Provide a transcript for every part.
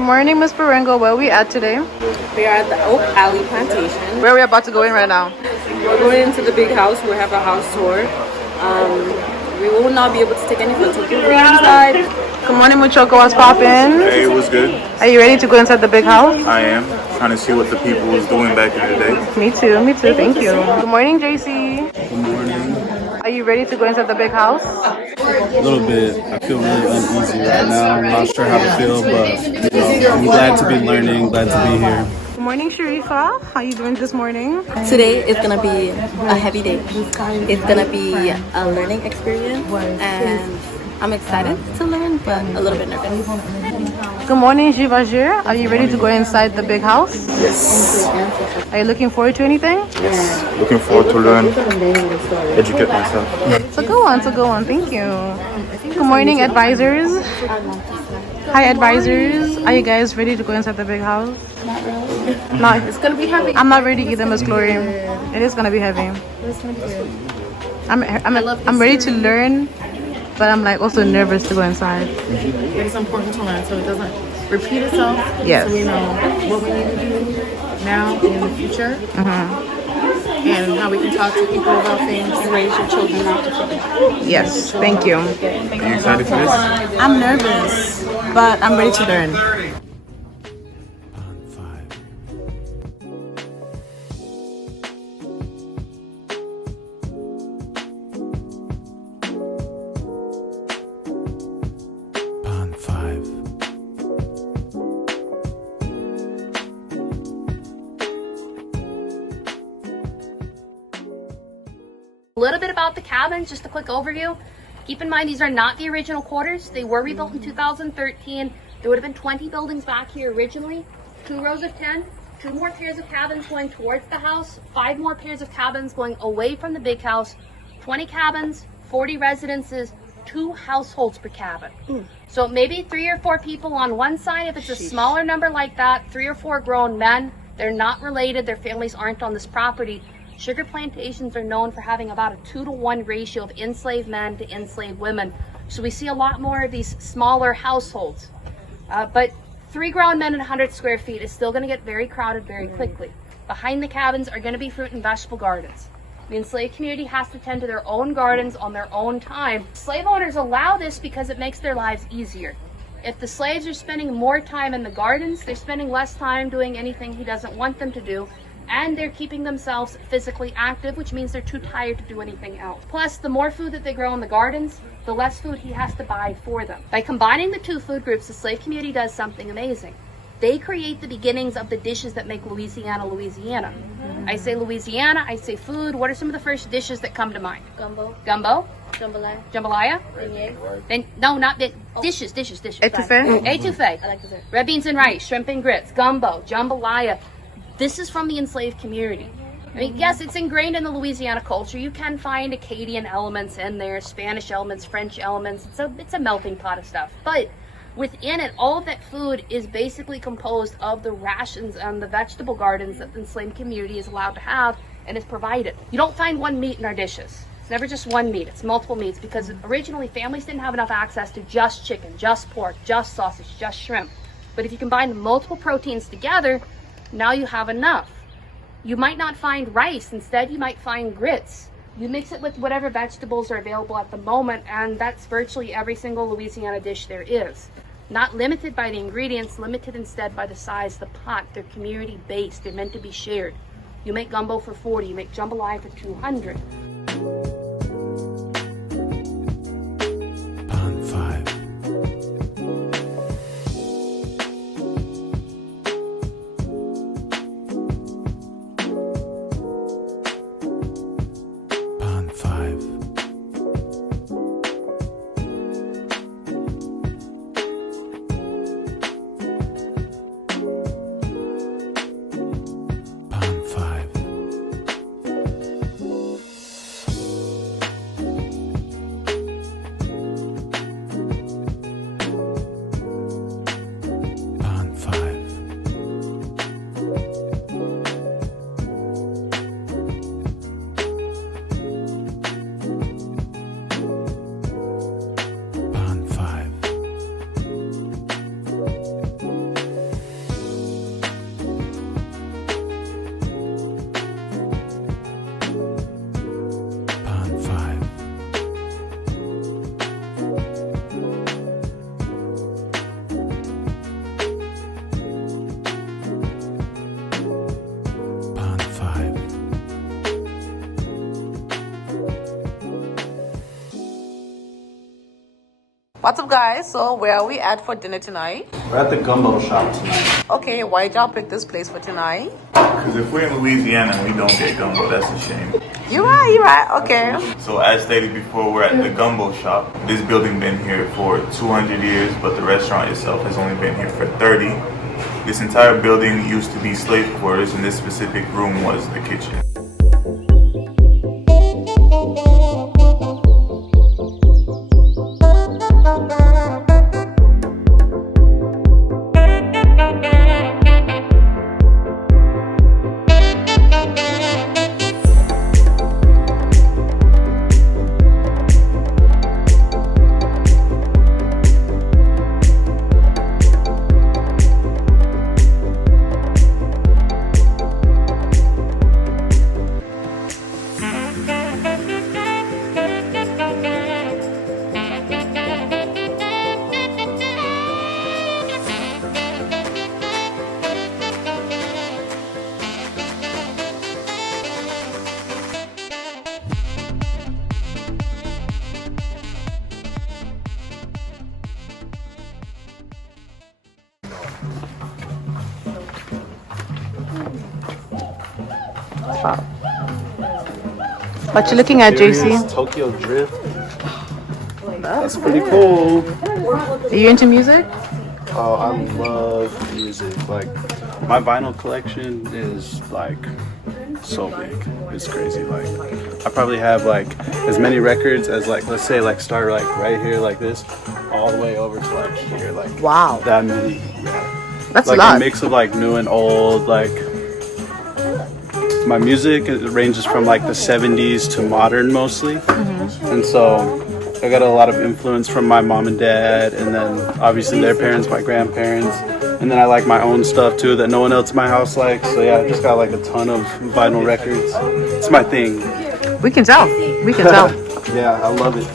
Good morning, Miss Barengo. Where are we at today? We are at the Oak Alley Plantation. Where are we about to go in right now? We're going into the big house. We'll have a house tour. We will not be able to take any photos. We'll be inside. Good morning, Muchoko. What's poppin'? Hey, what's good? Are you ready to go inside the big house? I am trying to see what the people was doing back in the day. Me too. Thank you. Good morning, JC. Good morning. Are you ready to go inside the big house? A little bit. I feel really uneasy right now. I'm not sure how to feel, but I'm glad to be learning, glad to be here. Good morning, Sharifa. How you doing this morning? Today is gonna be a heavy day. It's gonna be a learning experience, and I'm excited to learn, but a little bit nervous. Good morning, Jivajir. Are you ready to go inside the big house? Yes. Are you looking forward to anything? Yes. Looking forward to learn, educate myself. It's a good one. Thank you. Good morning, advisors. Hi, advisors. Are you guys ready to go inside the big house? Not really. No, It's gonna be heavy. I'm not ready either, Miss Glory. It is gonna be heavy. I'm ready to learn, but I'm like also nervous to go inside. It's important to learn so it doesn't repeat itself. Yes. So we know what we need to do now and in the future. And how we can talk to people about things and raise your children not to forget. Yes, thank you. Are you excited for this? I'm nervous, but I'm ready to learn. A little bit about the cabins, just a quick overview. Keep in mind these are not the original quarters. They were rebuilt in 2013. There would have been 20 buildings back here originally. 2 rows of 10, 2 more pairs of cabins going towards the house, 5 more pairs of cabins going away from the big house, 20 cabins, 40 residences, 2 households per cabin. So maybe 3 or 4 people on one side. If it's a smaller number like that, 3 or 4 grown men, they're not related, their families aren't on this property. Sugar plantations are known for having about a 2-to-1 ratio of enslaved men to enslaved women. So we see a lot more of these smaller households. But 3 grown men and 100 square feet is still going to get very crowded very quickly. Behind the cabins are going to be fruit and vegetable gardens. The enslaved community has to tend to their own gardens on their own time. Slave owners allow this because it makes their lives easier. If the slaves are spending more time in the gardens, they're spending less time doing anything he doesn't want them to do. And they're keeping themselves physically active, which means they're too tired to do anything else. Plus, the more food that they grow in the gardens, the less food he has to buy for them. By combining the 2 food groups, the slave community does something amazing. They create the beginnings of the dishes that make Louisiana, Louisiana. I say Louisiana, I say food. What are some of the first dishes that come to mind? Gumbo. Gumbo? Jambalaya. Jambalaya? Beignet. Then, no, not bit. Dishes. Etouffee? Etouffee. I like dessert. Red beans and rice, shrimp and grits, gumbo, jambalaya. This is from the enslaved community. I mean, yes, it's ingrained in the Louisiana culture. You can find Acadian elements in there, Spanish elements, French elements. It's a melting pot of stuff. But within it, all of that food is basically composed of the rations and the vegetable gardens that the enslaved community is allowed to have and is provided. You don't find one meat in our dishes. It's never just one meat, it's multiple meats, because originally families didn't have enough access to just chicken, just pork, just sausage, just shrimp. But if you combine multiple proteins together, now you have enough. You might not find rice, instead you might find grits. You mix it with whatever vegetables are available at the moment, and that's virtually every single Louisiana dish there is. Not limited by the ingredients, limited instead by the size of the pot. They're community based, they're meant to be shared. You make gumbo for 40, you make jambalaya for 200. What's up, guys? So where are we at for dinner tonight? We're at the gumbo shop tonight. Okay, why did y'all pick this place for tonight? Because if we're in Louisiana and we don't get gumbo, that's a shame. You're right. Okay. So as stated before, we're at the gumbo shop. This building been here for 200 years, but the restaurant itself has only been here for 30. This entire building used to be slave quarters, and this specific room was the kitchen. What you looking at, JC? Tokyo Drift. That's pretty cool. Are you into music? Oh, I love music. Like, my vinyl collection is like so big. It's crazy. Like, I probably have like as many records as like, let's say like start like right here like this, all the way over to like here. Like, Wow. that many. Yeah. That's Like a lot. a mix of like new and old. Like, my music, it ranges from like the 70s to modern mostly. And so I got a lot of influence from my mom and dad, and then obviously their parents, my grandparents, and then I like my own stuff too that no one else in my house likes. So yeah, I just got like a ton of vinyl records. It's my thing. We can tell. We can tell. Yeah, I love it.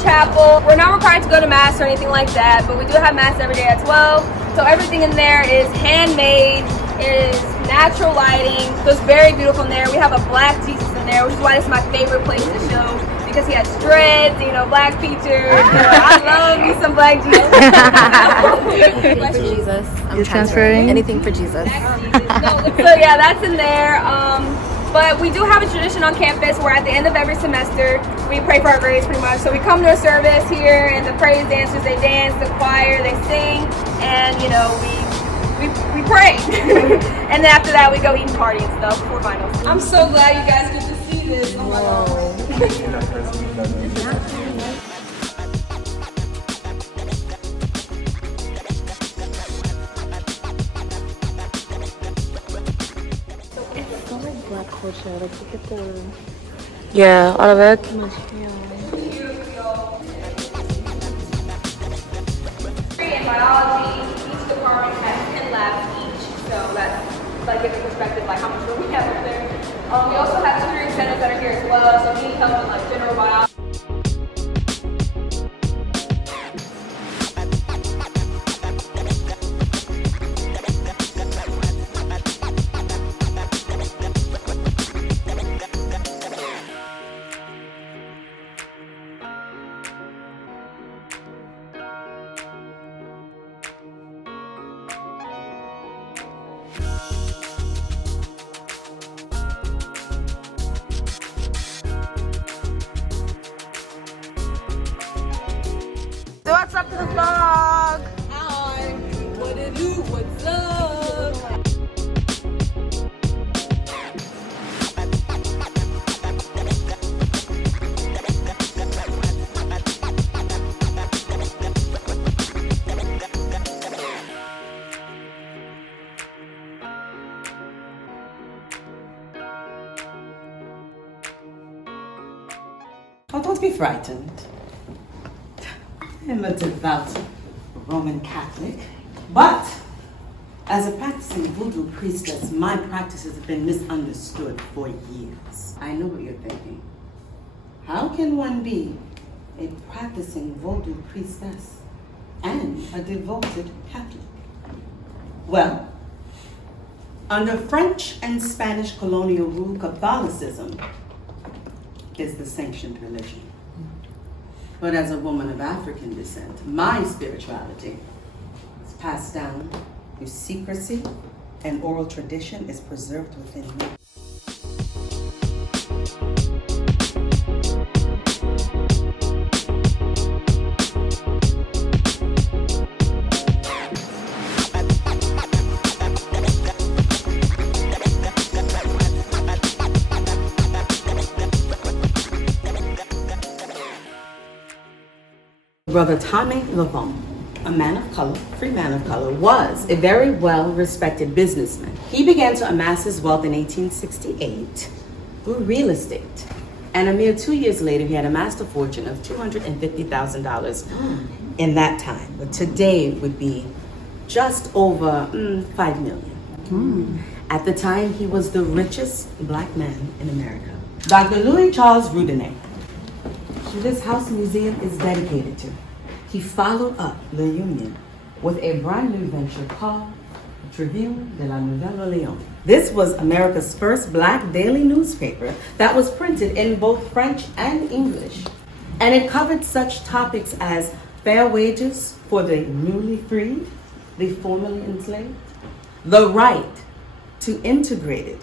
Chapel. We're not required to go to mass or anything like that, but we do have mass every day at 12. So everything in there is handmade, it is natural lighting, so it's very beautiful in there. We have a black Jesus in there, which is why it's my favorite place to show, because he has dreads, you know, black features. I love me some black Jesus. Jesus. You're transferring? Anything for Jesus. So yeah, that's in there. But we do have a tradition on campus where at the end of every semester, we pray for our grades pretty much. So we come to a service here, and the praise dancers, they dance, the choir, they sing, and you know, we pray. And then after that, we go eat and party and stuff before finals. I'm so glad you guys get to see this. Oh my God. Culture, like look at the Yeah, all of it. In biology, each department has 10 labs each, so that's like gives a perspective like how much room we have up there. We also have tutoring centers that are here as well, so if you need help with like general biology. vlog. Hi. What it do? What's up? Oh, don't be frightened. I'm a devout Roman Catholic, but as a practicing voodoo priestess, my practices have been misunderstood for years. I know what you're thinking. How can one be a practicing voodoo priestess and a devoted Catholic? Well, under French and Spanish colonial rule, Catholicism is the sanctioned religion. But as a woman of African descent, my spirituality is passed down through secrecy, and oral tradition is preserved within me. Brother Tommy Lavon, a man of color, free man of color, was a very well-respected businessman. He began to amass his wealth in 1868 through real estate. And a mere 2 years later, he had amassed a fortune of $250,000 in that time. But today it would be just over $5 million. At the time, he was the richest black man in America. Dr. Louis Charles Roudenet, who this house museum is dedicated to, he followed up the union with a brand new venture called Tribune de la Nouvelle-Orléans. This was America's first black daily newspaper that was printed in both French and English. And it covered such topics as fair wages for the newly freed, the formerly enslaved, the right to integrated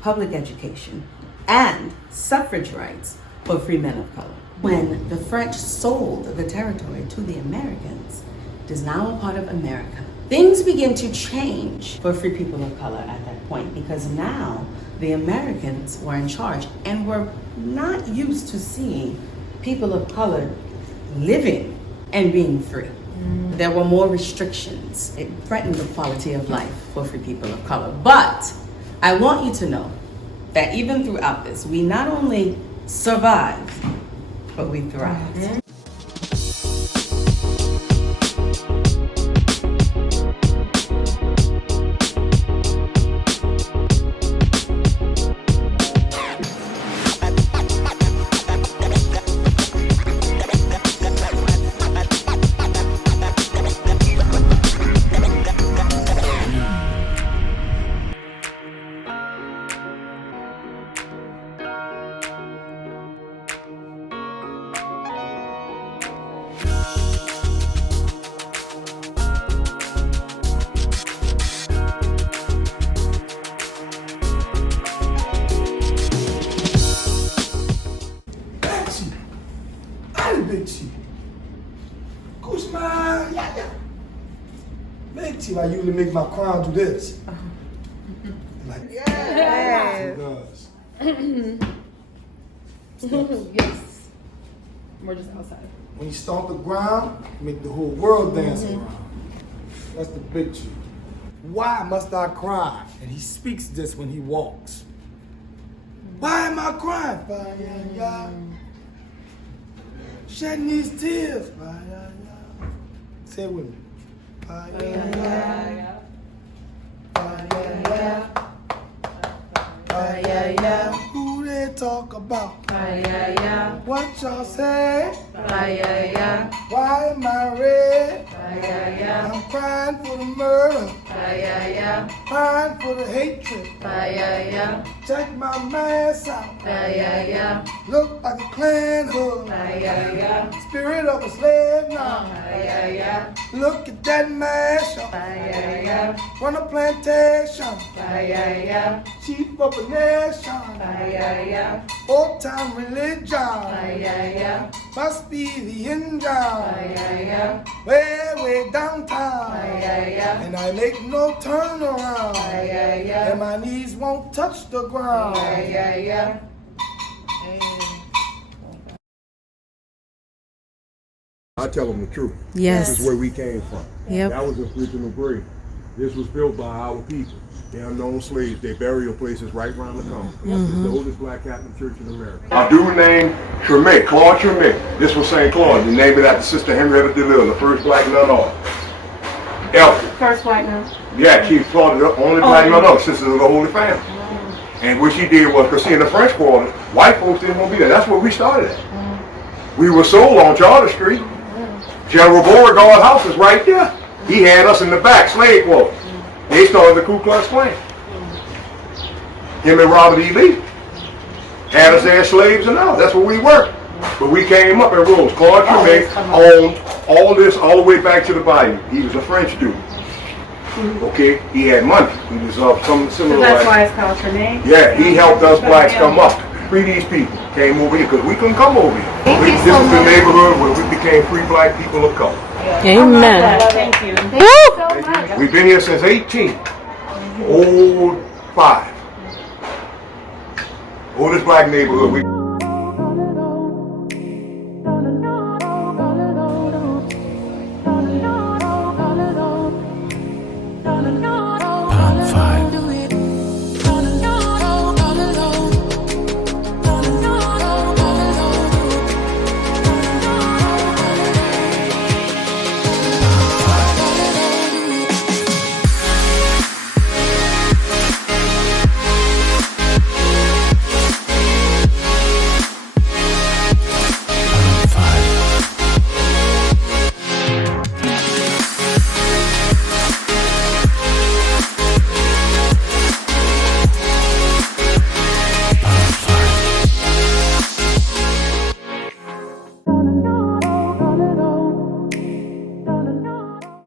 public education, and suffrage rights for free men of color. When the French sold the territory to the Americans, it is now a part of America. Things begin to change for free people of color at that point, because now the Americans were in charge and were not used to seeing people of color living and being free. There were more restrictions. It threatened the quality of life for free people of color. But I want you to know that even throughout this, we not only survived, but we thrived. Big Chief. Kushman, yeah. Big Chief, I usually make my crown do this. Like, Yes. Yes. We're just outside. When you stomp the ground, make the whole world dance around. That's the Big Chief. Why must I cry? And he speaks this when he walks. Why am I crying? Shedding these tears. Say it with me. Who they talk about? What y'all say? Why am I red? I'm crying for the murder Pine for the hatred. Check my mask out. Look like a clan hood. Spirit of a slave now. Look at that mashup. Run a plantation. Chief of a nation. Old time religion. Must be the engine. Way downtown. And I make no turn around. And my knees won't touch the ground. I tell them the truth. Yes. This is where we came from. Yep. That was the original grave. This was built by our people. The unknown slaves. Their burial place is right around the corner. It's the oldest black Catholic church in America. A dude named Tremay, Claude Tremay. This was St. Claude. He named it after Sister Henrietta DeLille, the first black nun on. First white nun. Yeah, she taught the only black nun on, Sisters of the Holy Family. And what she did was, because see, in the French Quarter, white folks didn't want to be there. That's where we started at. We were sold on Charter Street. General Beauregard's house is right there. He had us in the back, slave quarters. They started the Ku Klux Klan. Him and Robert E. Lee had us there, slaves and all. That's where we were. But we came up and rose. Claude Tremay owned all this all the way back to the bayou. He was a French dude. Okay, he had money. He was something similar. So that's why it's called Tremay? Yeah, he helped us blacks come up. Free these people. Came over here because we couldn't come over here. This is the neighborhood where we became free black people of color. Amen. Thank you. We've been here since 1805. Oldest black neighborhood.